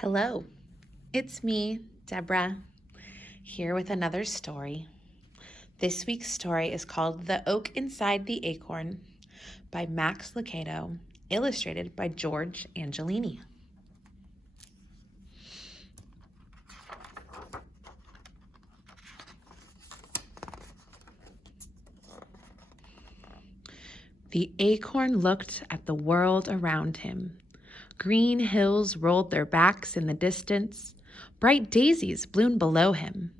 Hello, it's me, Deborah, here with another story. This week's story is called The Oak Inside the Acorn by Max Lucado, illustrated by George Angelini. The acorn looked at the world around him. Green hills rolled their backs in the distance. Bright daisies bloomed below him.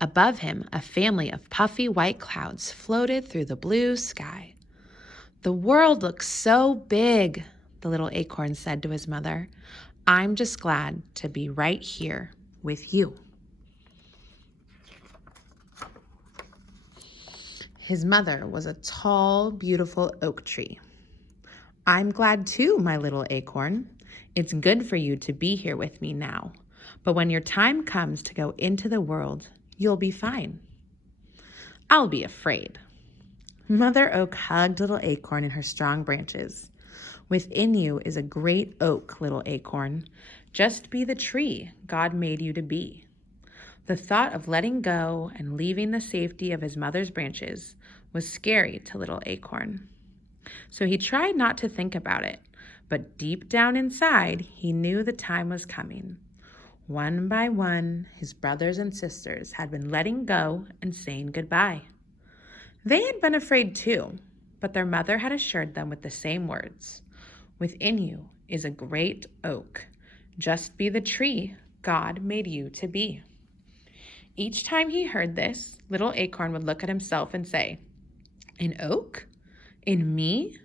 Above him, a family of puffy white clouds floated through the blue sky. "The world looks so big," the little acorn said to his mother. "I'm just glad to be right here with you." His mother was a tall, beautiful oak tree. "I'm glad too, my little acorn. It's good for you to be here with me now. But when your time comes to go into the world, you'll be fine." "I'll be afraid." Mother Oak hugged little acorn in her strong branches. "Within you is a great oak, little acorn. Just be the tree God made you to be." The thought of letting go and leaving the safety of his mother's branches was scary to little acorn. So he tried not to think about it, but deep down inside, he knew the time was coming. One by one, his brothers and sisters had been letting go and saying goodbye. They had been afraid too, but their mother had assured them with the same words. "Within you is a great oak. Just be the tree God made you to be." Each time he heard this, little acorn would look at himself and say, "An oak? In me?"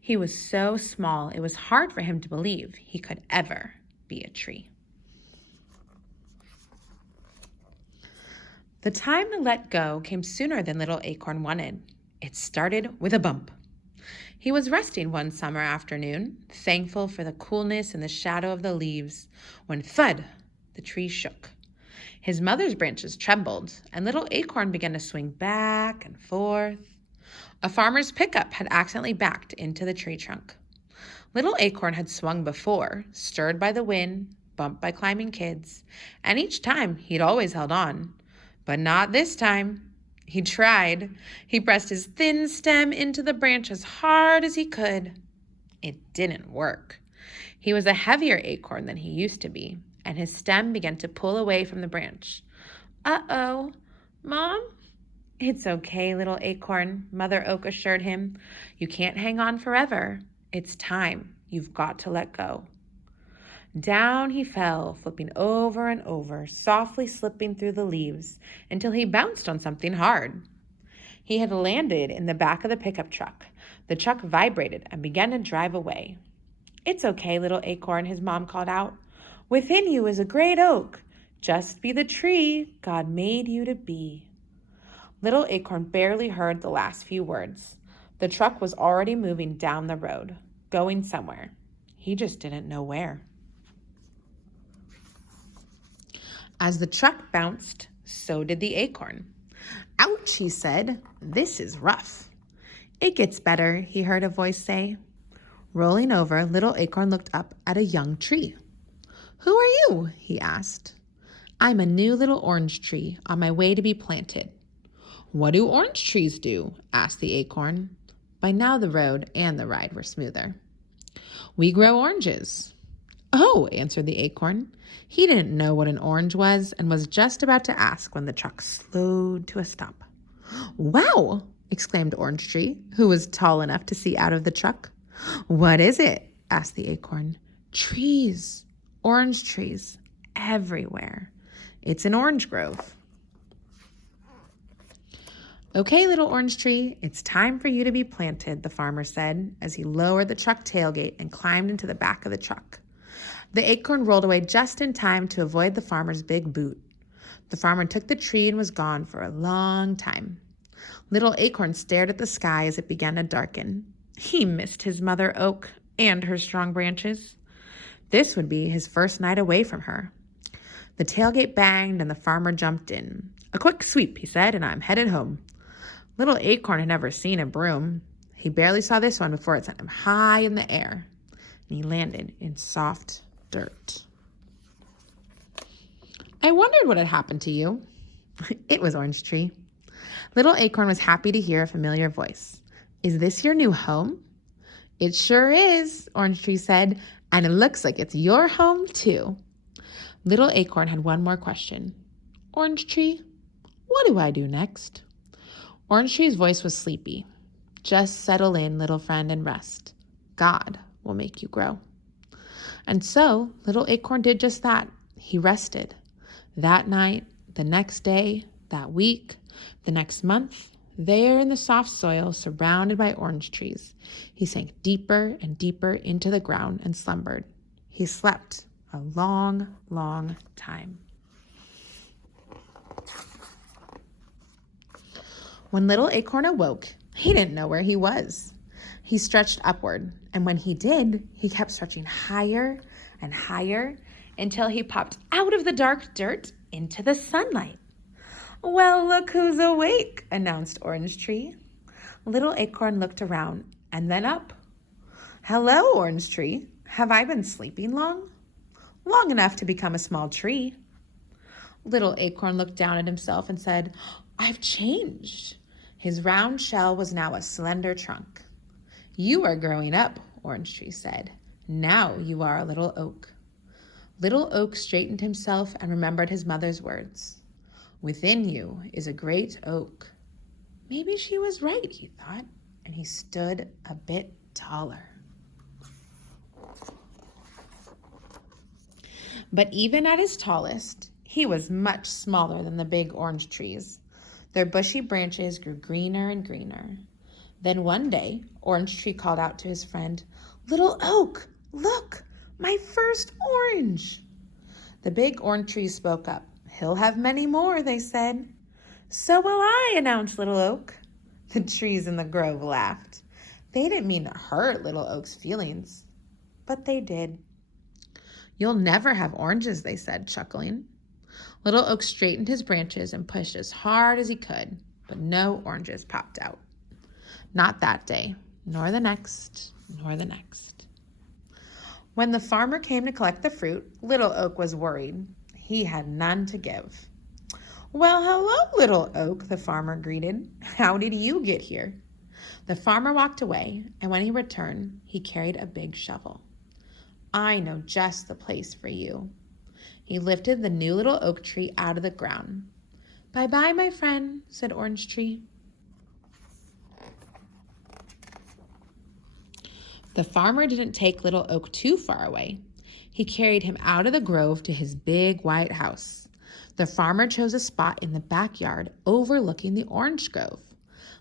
He was so small, it was hard for him to believe he could ever be a tree. The time to let go came sooner than little acorn wanted. It started with a bump. He was resting one summer afternoon, thankful for the coolness and the shadow of the leaves, when thud, the tree shook. His mother's branches trembled, and little acorn began to swing back and forth. A farmer's pickup had accidentally backed into the tree trunk. Little acorn had swung before, stirred by the wind, bumped by climbing kids, and each time he'd always held on. But not this time. He tried. He pressed his thin stem into the branch as hard as he could. It didn't work. He was a heavier acorn than he used to be, and his stem began to pull away from the branch. "Uh-oh, Mom?" "It's okay, little acorn," Mother Oak assured him. "You can't hang on forever. It's time. You've got to let go." Down he fell, flipping over and over, softly slipping through the leaves until he bounced on something hard. He had landed in the back of the pickup truck. The truck vibrated and began to drive away. "It's okay, little acorn," his mom called out. "Within you is a great oak. Just be the tree God made you to be." Little acorn barely heard the last few words. The truck was already moving down the road, going somewhere. He just didn't know where. As the truck bounced, so did the acorn. "Ouch," he said. "This is rough." "It gets better," he heard a voice say. Rolling over, little acorn looked up at a young tree. "Who are you?" he asked. "I'm a new little orange tree on my way to be planted." "What do orange trees do?" asked the acorn. By now the road and the ride were smoother. "We grow oranges." "Oh," answered the acorn. He didn't know what an orange was and was just about to ask when the truck slowed to a stop. "Wow!" exclaimed Orange Tree, who was tall enough to see out of the truck. "What is it?" asked the acorn. "Trees, orange trees, everywhere. It's an orange grove." "Okay, little orange tree, it's time for you to be planted," the farmer said as he lowered the truck tailgate and climbed into the back of the truck. The acorn rolled away just in time to avoid the farmer's big boot. The farmer took the tree and was gone for a long time. Little acorn stared at the sky as it began to darken. He missed his mother oak and her strong branches. This would be his first night away from her. The tailgate banged and the farmer jumped in. "A quick sweep," he said, "and I'm headed home." Little acorn had never seen a broom. He barely saw this one before it sent him high in the air, and he landed in soft dirt. I wondered what had happened to you. It was Orange Tree. Little Acorn was happy to hear a familiar voice. Is this your new home? It sure is, Orange Tree said, and it looks like it's your home too. Little Acorn had one more question. Orange Tree, what do I do next? Orange Tree's voice was sleepy. Just settle in, little friend, and rest. God will make you grow. And so Little Acorn did just that. He rested. That night, the next day, that week, the next month, there in the soft soil surrounded by orange trees, he sank deeper and deeper into the ground and slumbered. He slept a long, long time. When Little Acorn awoke, he didn't know where he was. He stretched upward, and when he did, he kept stretching higher and higher until he popped out of the dark dirt into the sunlight. Well, look who's awake, announced Orange Tree. Little Acorn looked around and then up. Hello, Orange Tree. Have I been sleeping long? Long enough to become a small tree. Little Acorn looked down at himself and said, I've changed. His round shell was now a slender trunk. You are growing up, Orange Tree said. Now you are a little oak. Little Oak straightened himself and remembered his mother's words. Within you is a great oak. Maybe she was right, he thought, and he stood a bit taller. But even at his tallest, he was much smaller than the big orange trees. Their bushy branches grew greener and greener. Then one day, Orange Tree called out to his friend, Little Oak, look, my first orange. The big orange trees spoke up. He'll have many more, they said. So will I, announced Little Oak. The trees in the grove laughed. They didn't mean to hurt Little Oak's feelings, but they did. You'll never have oranges, they said, chuckling. Little Oak straightened his branches and pushed as hard as he could, but no oranges popped out. Not that day, nor the next, nor the next. When the farmer came to collect the fruit, Little Oak was worried. He had none to give. Well, hello, Little Oak, the farmer greeted. How did you get here? The farmer walked away, and when he returned, he carried a big shovel. I know just the place for you. He lifted the new little oak tree out of the ground. Bye-bye, my friend, said Orange Tree. The farmer didn't take Little Oak too far away. He carried him out of the grove to his big white house. The farmer chose a spot in the backyard overlooking the orange grove.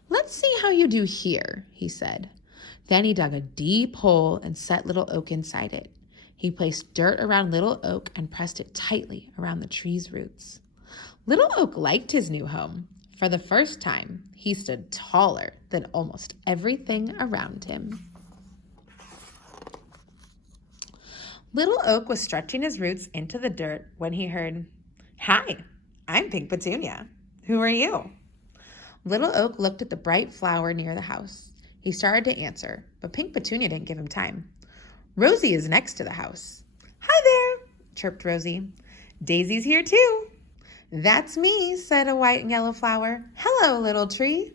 Let's see how you do here, he said. Then he dug a deep hole and set Little Oak inside it. He placed dirt around Little Oak and pressed it tightly around the tree's roots. Little Oak liked his new home. For the first time, he stood taller than almost everything around him. Little Oak was stretching his roots into the dirt when he heard, Hi, I'm Pink Petunia. Who are you? Little Oak looked at the bright flower near the house. He started to answer, but Pink Petunia didn't give him time. Rosie is next to the house. Hi there, chirped Rosie. Daisy's here too. That's me, said a white and yellow flower. Hello, little tree.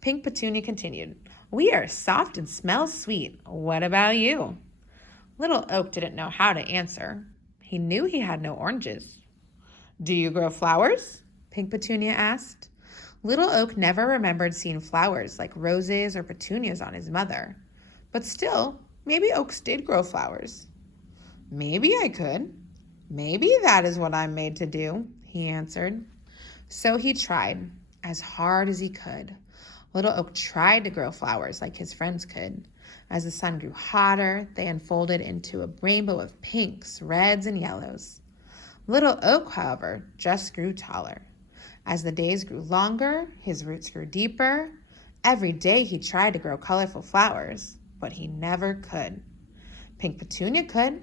Pink Petunia continued. We are soft and smell sweet. What about you? Little Oak didn't know how to answer. He knew he had no oranges. Do you grow flowers? Pink Petunia asked. Little Oak never remembered seeing flowers like roses or petunias on his mother. But still, maybe oaks did grow flowers. Maybe I could. Maybe that is what I'm made to do, he answered. So he tried, as hard as he could. Little Oak tried to grow flowers like his friends could. As the sun grew hotter, they unfolded into a rainbow of pinks, reds, and yellows. Little Oak, however, just grew taller. As the days grew longer, his roots grew deeper. Every day he tried to grow colorful flowers, but he never could. Pink Petunia could,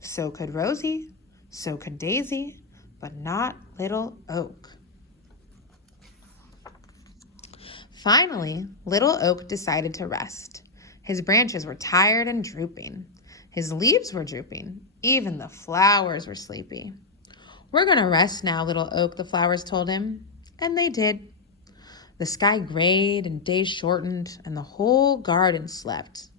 so could Rosie, so could Daisy, but not Little Oak. Finally, Little Oak decided to rest. His branches were tired and drooping. His leaves were drooping. Even the flowers were sleepy. "We're going to rest now, little oak," the flowers told him. And they did. The sky grayed and days shortened, and the whole garden slept.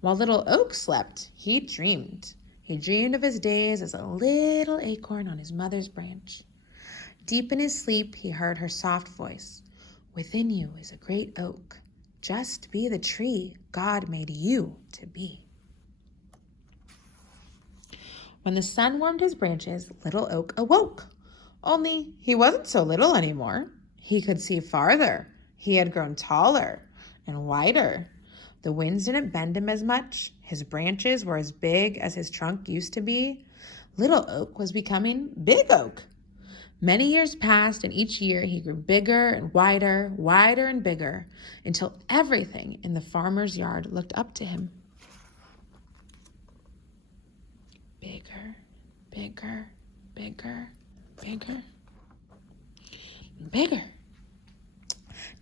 While little oak slept, he dreamed. He dreamed of his days as a little acorn on his mother's branch. Deep in his sleep, he heard her soft voice. "Within you is a great oak. Just be the tree God made you to be." When the sun warmed his branches, little oak awoke. Only he wasn't so little anymore. He could see farther. He had grown taller and wider. The winds didn't bend him as much. His branches were as big as his trunk used to be. Little oak was becoming big oak. Many years passed, and each year he grew bigger and wider, wider and bigger, until everything in the farmer's yard looked up to him. Bigger, bigger, bigger, bigger, bigger.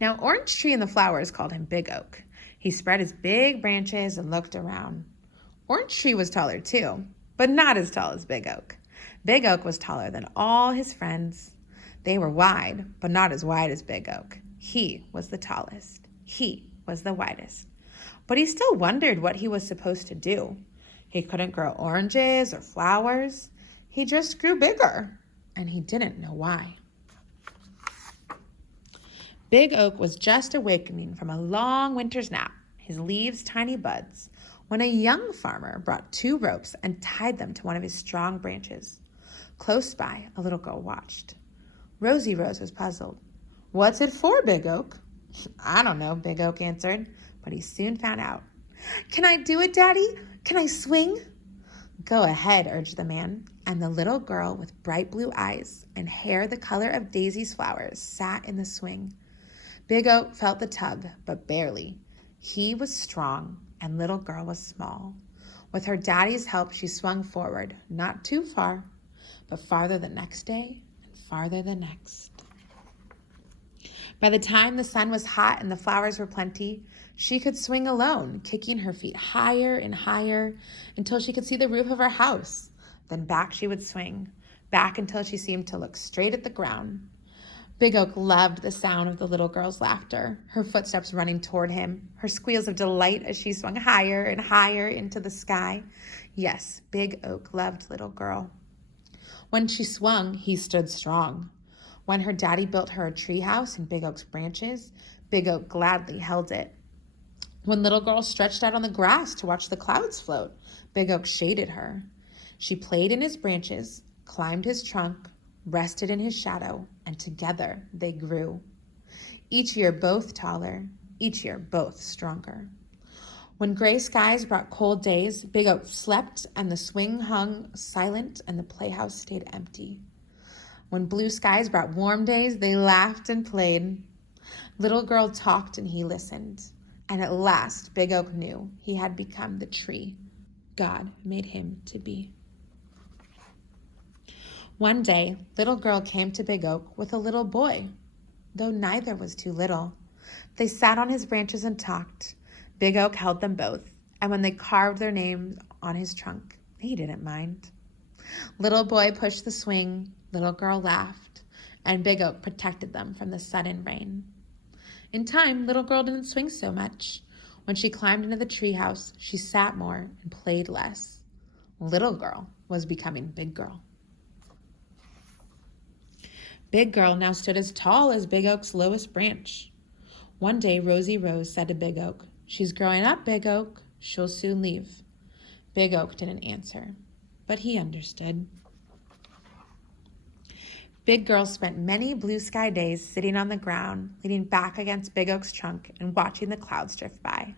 Now, Orange Tree and the flowers called him Big Oak. He spread his big branches and looked around. Orange Tree was taller too, but not as tall as Big Oak. Big Oak was taller than all his friends. They were wide, but not as wide as Big Oak. He was the tallest. He was the widest. But he still wondered what he was supposed to do. He couldn't grow oranges or flowers. He just grew bigger, and he didn't know why. Big Oak was just awakening from a long winter's nap, his leaves tiny buds, when a young farmer brought 2 ropes and tied them to one of his strong branches. Close by, a little girl watched. Rosy Rose was puzzled. "What's it for, Big Oak?" "I don't know," Big Oak answered, but he soon found out. "Can I do it, Daddy? Can I swing?" "Go ahead," urged the man, and the little girl with bright blue eyes and hair the color of Daisy's flowers sat in the swing. Big Oak felt the tug, but barely. He was strong, and little girl was small. With her daddy's help, she swung forward, not too far, but farther the next day and farther the next. By the time the sun was hot and the flowers were plenty, she could swing alone, kicking her feet higher and higher until she could see the roof of her house. Then back she would swing, back until she seemed to look straight at the ground. Big Oak loved the sound of the little girl's laughter, her footsteps running toward him, her squeals of delight as she swung higher and higher into the sky. Yes, Big Oak loved little girl. When she swung, he stood strong. When her daddy built her a treehouse in Big Oak's branches, Big Oak gladly held it. When little girl stretched out on the grass to watch the clouds float, Big Oak shaded her. She played in his branches, climbed his trunk, rested in his shadow, and together they grew. Each year both taller, each year both stronger. When gray skies brought cold days, Big Oak slept and the swing hung silent and the playhouse stayed empty. When blue skies brought warm days, they laughed and played. Little girl talked and he listened. And at last, Big Oak knew he had become the tree God made him to be. One day, little girl came to Big Oak with a little boy, though neither was too little. They sat on his branches and talked. Big Oak held them both, and when they carved their names on his trunk, he didn't mind. Little boy pushed the swing, little girl laughed, and Big Oak protected them from the sudden rain. In time, little girl didn't swing so much. When she climbed into the treehouse, she sat more and played less. Little girl was becoming big girl. Big Girl now stood as tall as Big Oak's lowest branch. One day, Rosy Rose said to Big Oak, "She's growing up, Big Oak. She'll soon leave." Big Oak didn't answer, but he understood. Big Girl spent many blue sky days sitting on the ground, leaning back against Big Oak's trunk and watching the clouds drift by.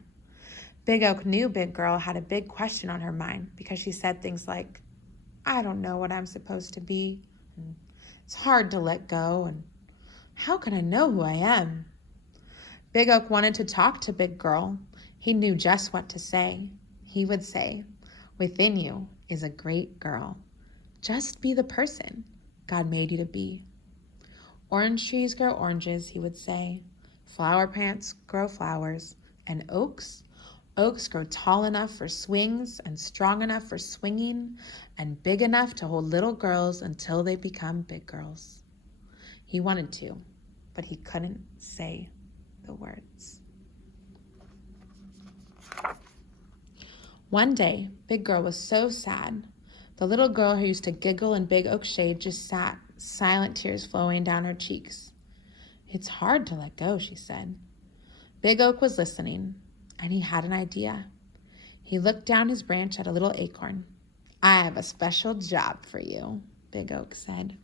Big Oak knew Big Girl had a big question on her mind because she said things like, "I don't know what I'm supposed to be. And it's hard to let go, and how can I know who I am?" Big Oak wanted to talk to Big Girl. He knew just what to say. He would say, "Within you is a great girl. Just be the person God made you to be." "Orange trees grow oranges," he would say. "Flower plants grow flowers, and oaks, Oaks grow tall enough for swings and strong enough for swinging and big enough to hold little girls until they become big girls. He wanted to, but he couldn't say the words. One day, Big Girl was so sad. The little girl who used to giggle in Big Oak's shade just sat, silent tears flowing down her cheeks. "It's hard to let go," she said. Big Oak was listening, and he had an idea. He looked down his branch at a little acorn. "I have a special job for you," Big Oak said.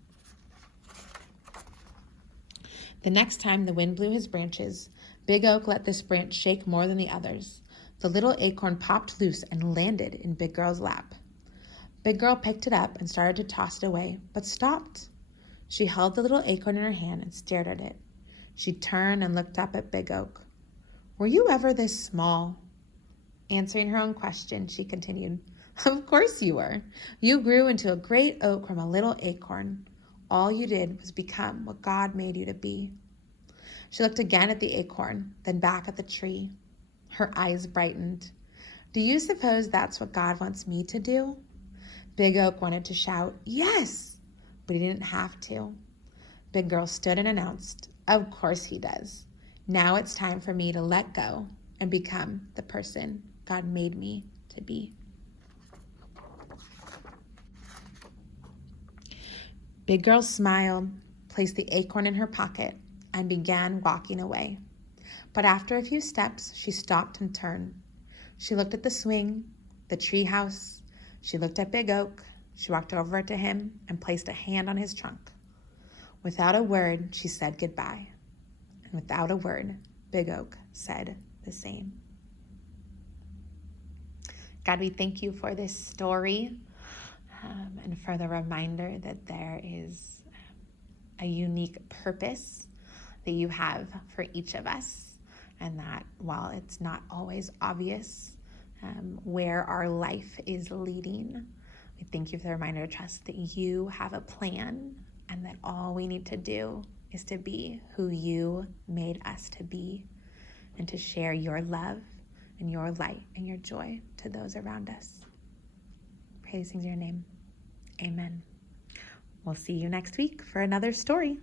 The next time the wind blew his branches, Big Oak let this branch shake more than the others. The little acorn popped loose and landed in Big Girl's lap. Big Girl picked it up and started to toss it away, but stopped. She held the little acorn in her hand and stared at it. She turned and looked up at Big Oak. "Were you ever this small?" Answering her own question, she continued, "Of course you were. You grew into a great oak from a little acorn. All you did was become what God made you to be." She looked again at the acorn, then back at the tree. Her eyes brightened. "Do you suppose that's what God wants me to do?" Big Oak wanted to shout, "Yes!" but he didn't have to. Big Girl stood and announced, "Of course he does. Now it's time for me to let go and become the person God made me to be." Big Girl smiled, placed the acorn in her pocket, and began walking away. But after a few steps, she stopped and turned. She looked at the swing, the tree house. She looked at Big Oak. She walked over to him and placed a hand on his trunk. Without a word, she said goodbye. And without a word, Big Oak said the same. God, we thank you for this story and for the reminder that there is a unique purpose that you have for each of us, and that while it's not always obvious where our life is leading, we thank you for the reminder to trust that you have a plan and that all we need to do is to be who you made us to be and to share your love and your light and your joy to those around us. Praise in your name. Amen. We'll see you next week for another story.